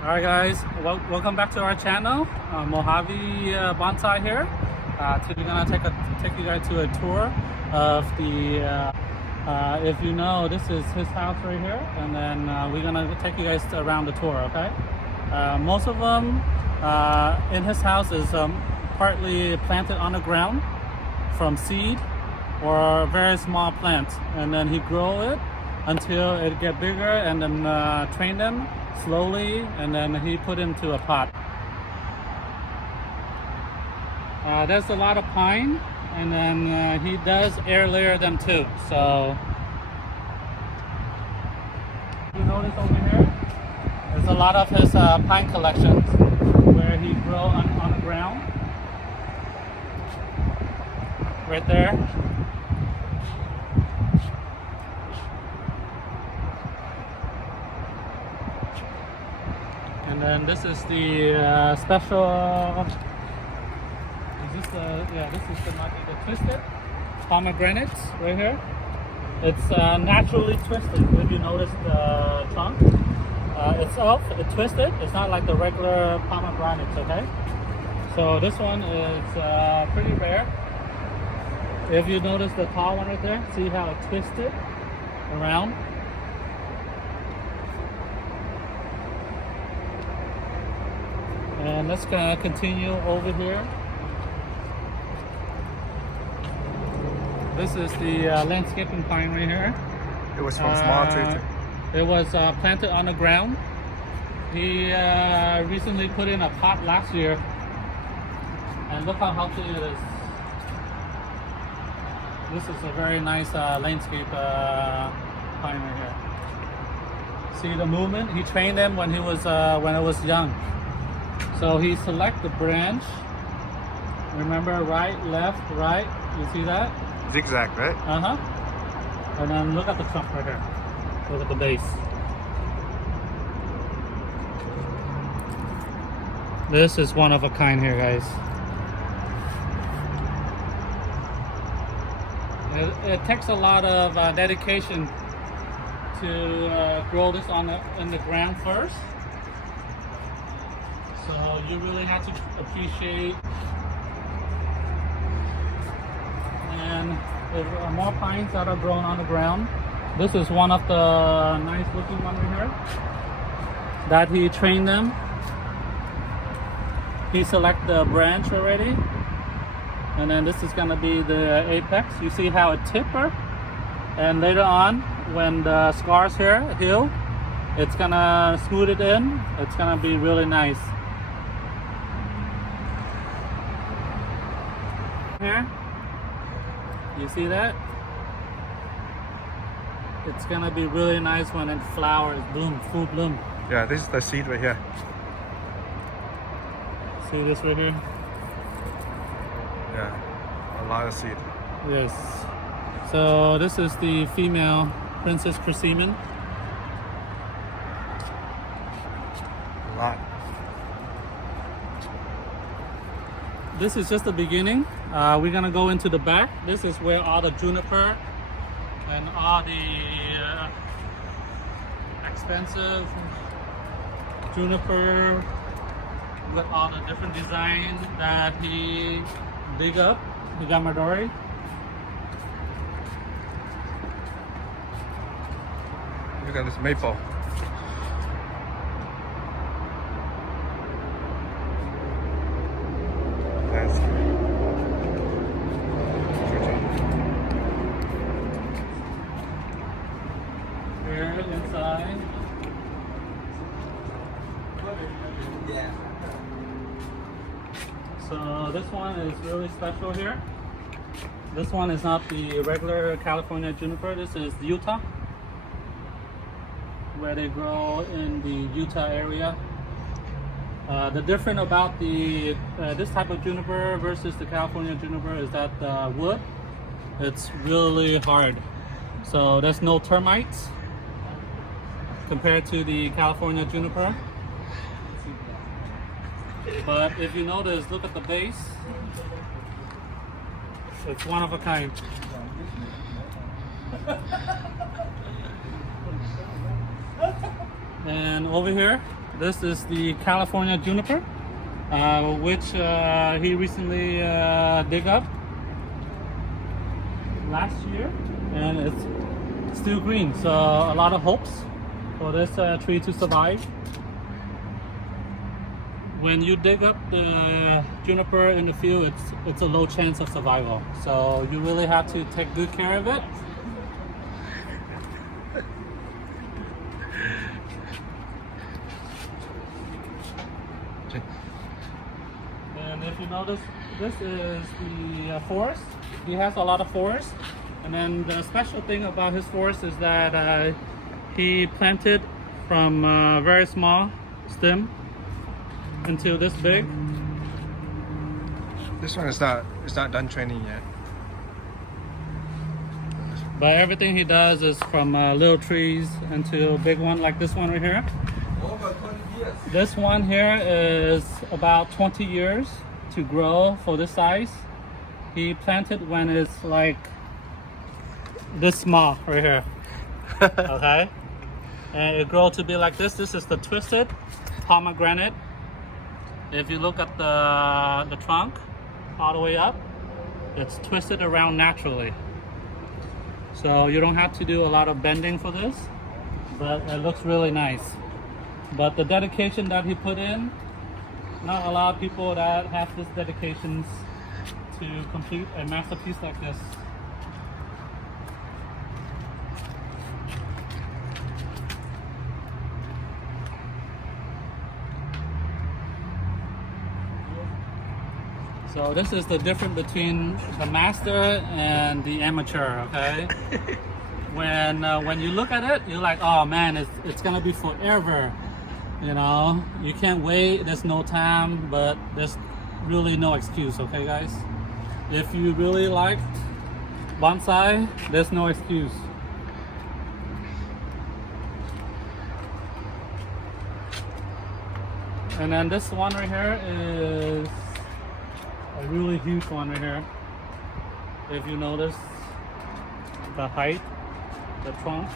Alright guys, welcome back to our channel. Mojave Bonsai here. Today we're gonna take you guys to a tour of the if you know, this is his house right here, and then we're gonna take you guys around the tour. Okay, most of them in his house is partly planted on the ground from seed or very small plants, and then he grow it until it get bigger, and then train them slowly, and then he put into a pot. There's a lot of pine, and then he does air layer them too. So you notice over here, there's a lot of his pine collections where he grow on the ground, right there. And then this is the special. Is this this is the twisted pomegranates right here. It's naturally twisted. If you notice the trunk itself, it's twisted. It's not like the regular pomegranates. Okay, so this one is pretty rare. If you notice the tall one right there, see how it's twisted around. And let's continue over here. This is the landscaping pine right here. It was from small tree. It was planted on the ground. He recently put in a pot last year, and look how healthy it is. This is a very nice landscape pine right here. See the movement? He trained them when it was young. So he select the branch. Remember, right, left, right. You see that? Zigzag, right? And then look at the trunk right here. Look at the base. This is one of a kind here, guys. It takes a lot of dedication to grow this in the ground first. So you really have to appreciate. And there are more pines that are grown on the ground. This is one of the nice looking ones right here that he trained them. He select the branch already, and then this is gonna be the apex. You see how it tipper, and later on when the scars here heal, it's gonna smooth it in. It's gonna be really nice. Here, you see that? It's gonna be really nice when it flowers, bloom, full bloom. Yeah, this is the seed right here. See this right here? Yeah, a lot of seed. Yes. So this is the female Princess Persimmon. A lot. This is just the beginning. We're gonna go into the back. This is where all the juniper and all the expensive juniper with all the different designs that he dig up, the yamadori. Look at this maple. That's Here inside. So this one is really special here. This one is not the regular California juniper. This is Utah, where they grow in the Utah area. The difference about the this type of juniper versus the California juniper is that the wood, it's really hard. So there's no termites compared to the California juniper. But if you notice, look at the base. It's one of a kind. And over here, this is the California juniper, which he recently dig up last year, and it's still green. So a lot of hopes for this tree to survive. When you dig up the juniper in the field, it's a low chance of survival. So you really have to take good care of it. And if you notice, this is the forest. He has a lot of forest. And then the special thing about his forest is that he planted from a very small stem until this big. This one is not done training yet. But everything he does is from little trees into a big one like this one right here. Over 20 years. This one here is about 20 years to grow for this size. He planted when it's like this small right here. Okay? And it grows to be like this. This is the twisted pomegranate. If you look at the trunk all the way up, it's twisted around naturally. So you don't have to do a lot of bending for this, but it looks really nice. But the dedication that he put in, not a lot of people that have this dedication to complete a masterpiece like this. So this is the difference between the master and the amateur, okay? When you look at it, you're like, oh man, it's gonna be forever. You know, you can't wait, there's no time, but there's really no excuse, okay guys? If you really like bonsai, there's no excuse. And then this one right here is a really huge one right here. If you notice the height, the trunk.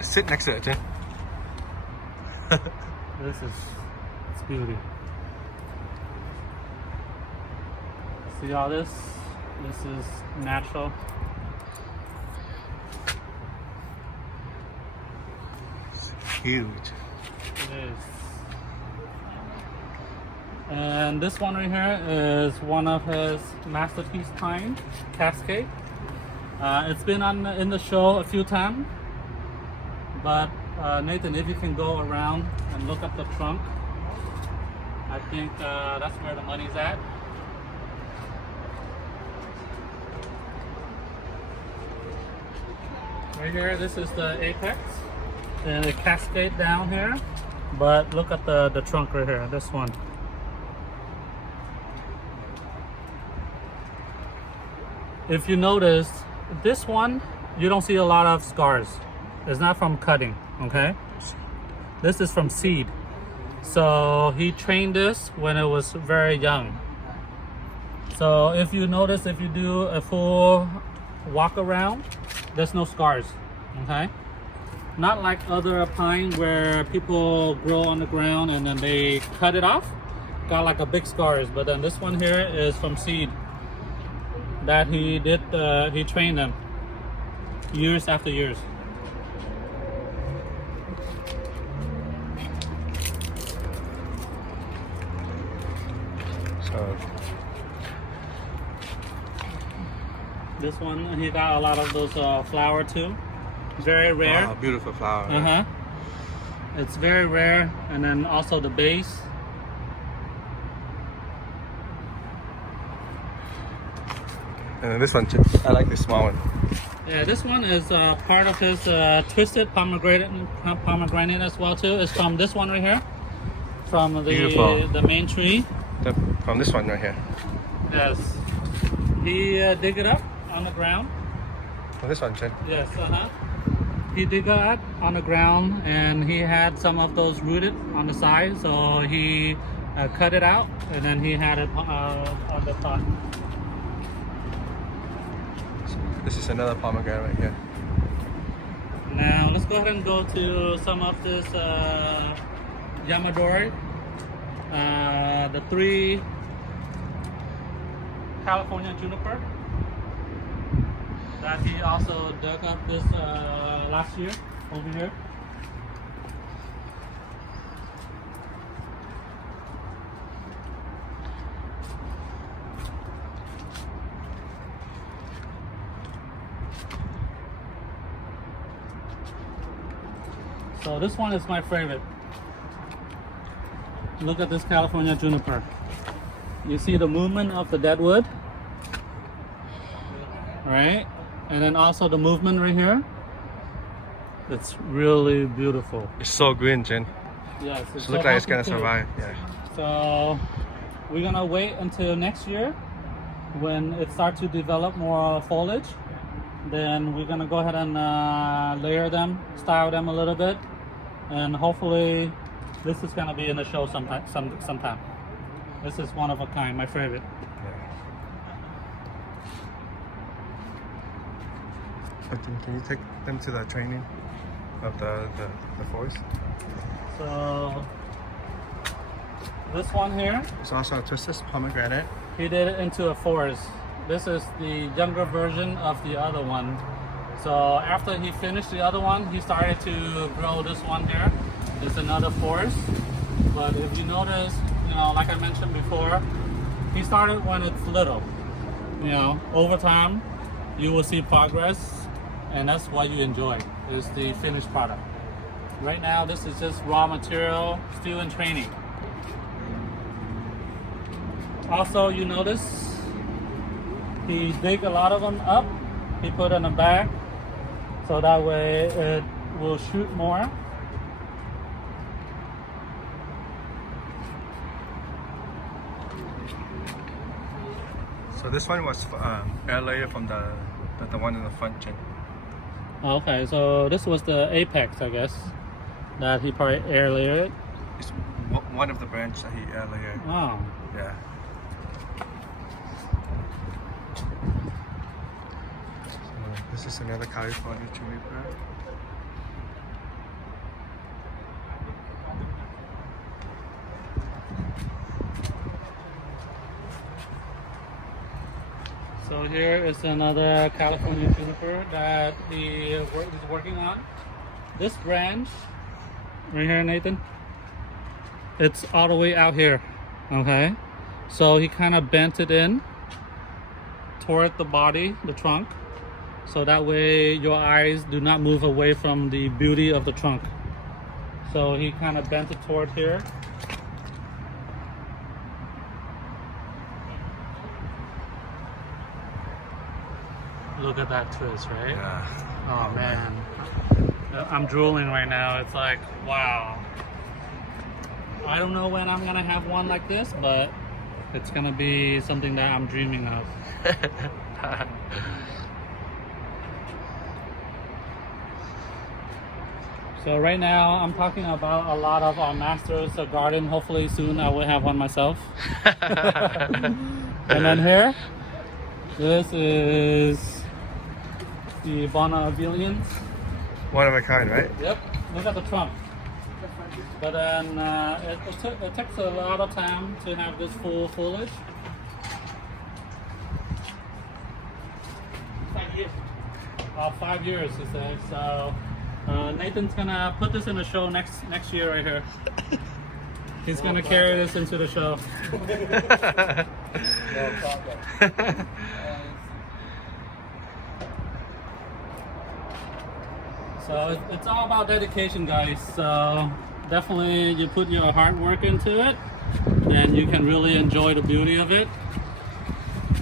Sit next to it, Jen. This is, it's beauty. See all this? This is natural. It's huge. It is. And this one right here is one of his masterpiece pine, Cascade. It's been in the show a few times, but Nathan, if you can go around and look at the trunk, I think that's where the money's at. Right here, this is the apex, and it cascades down here. But look at the trunk right here, this one. If you notice, this one, you don't see a lot of scars. It's not from cutting, okay? This is from seed. So he trained this when it was very young. So if you notice, if you do a full walk around, there's no scars, okay? Not like other pine where people grow on the ground and then they cut it off. Got like a big scars, but then this one here is from seed that he did, he trained them years after years. So this one, he got a lot of those flower too. Very rare. wow, beautiful flower. Uh-huh. It's very rare. And then also the base. And then this one too. I like this small one. Yeah, this one is part of his twisted pomegranate as well too. It's from this one right here, from Beautiful. the main tree. From this one right here. Yes, he dig it up on the ground. Oh, this one, Jen. Yes, he dig it up on the ground, and he had some of those rooted on the side, so he cut it out, and then he had it on the top. This is another pomegranate right here. go ahead and go to some of this yamadori, the 3 California juniper that he also dug up this last year over here. So this one is my favorite. Look at this California juniper. You see the movement of the dead wood, right? And then also the movement right here. It's really beautiful. It's so green, Jen. Yes, It it's looks so like it's gonna healthy too. survive. Yeah. So we're gonna wait until next year when it starts to develop more foliage. Then we're gonna go ahead and layer them, style them a little bit, and hopefully this is gonna be in the show sometime. This is one of a kind, my favorite. Can you take them to the training of the forest? So this one here, It's also a twisted pomegranate. he did it into a forest. This is the younger version of the other one. So after he finished the other one, he started to grow this one here. It's another forest. But if you notice, you know, like I mentioned before, he started when it's little. You know, over time, you will see progress, and that's what you enjoy, is the finished product. Right now, this is just raw material, still in training. Also, you notice, he dig a lot of them up, he put in a bag, so that way it will shoot more. So this one was air layer from the one in the front, Jen. Okay, so this was the apex, I guess, that he probably air layered. It's one of the branch that he air layered. Oh, Yeah. This is another California juniper. so here is another California juniper that he is working on. This branch, right here, Nathan, it's all the way out here, okay? So he kind of bent it in toward the body, the trunk, so that way your eyes do not move away from the beauty of the trunk. So he kind of bent it toward here. Look at that twist, right? Yeah. Oh man, I'm drooling right now. It's like, wow. I don't know when I'm gonna have one like this, but it's gonna be something that I'm dreaming of. So right now I'm talking about a lot of our masters of garden. Hopefully soon I will have one myself. And then here, this is the Bonavilians. One of a kind, right? Yep, look at the trunk. But then it takes a lot of time to have this full foliage. 5 years. 5 years, he said. So Nathan's gonna put this in the show next year right here. He's gonna carry this into the show. So it's all about dedication, guys. So definitely you put your hard work into it, then you can really enjoy the beauty of it.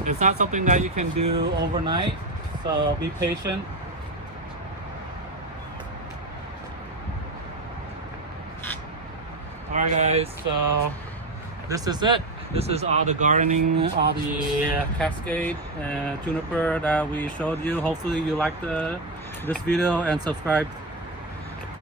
It's not something that you can do overnight, so be patient. Alright guys, so this is it. This is all the gardening, all the cascade juniper that we showed you. Hopefully you liked this video and subscribe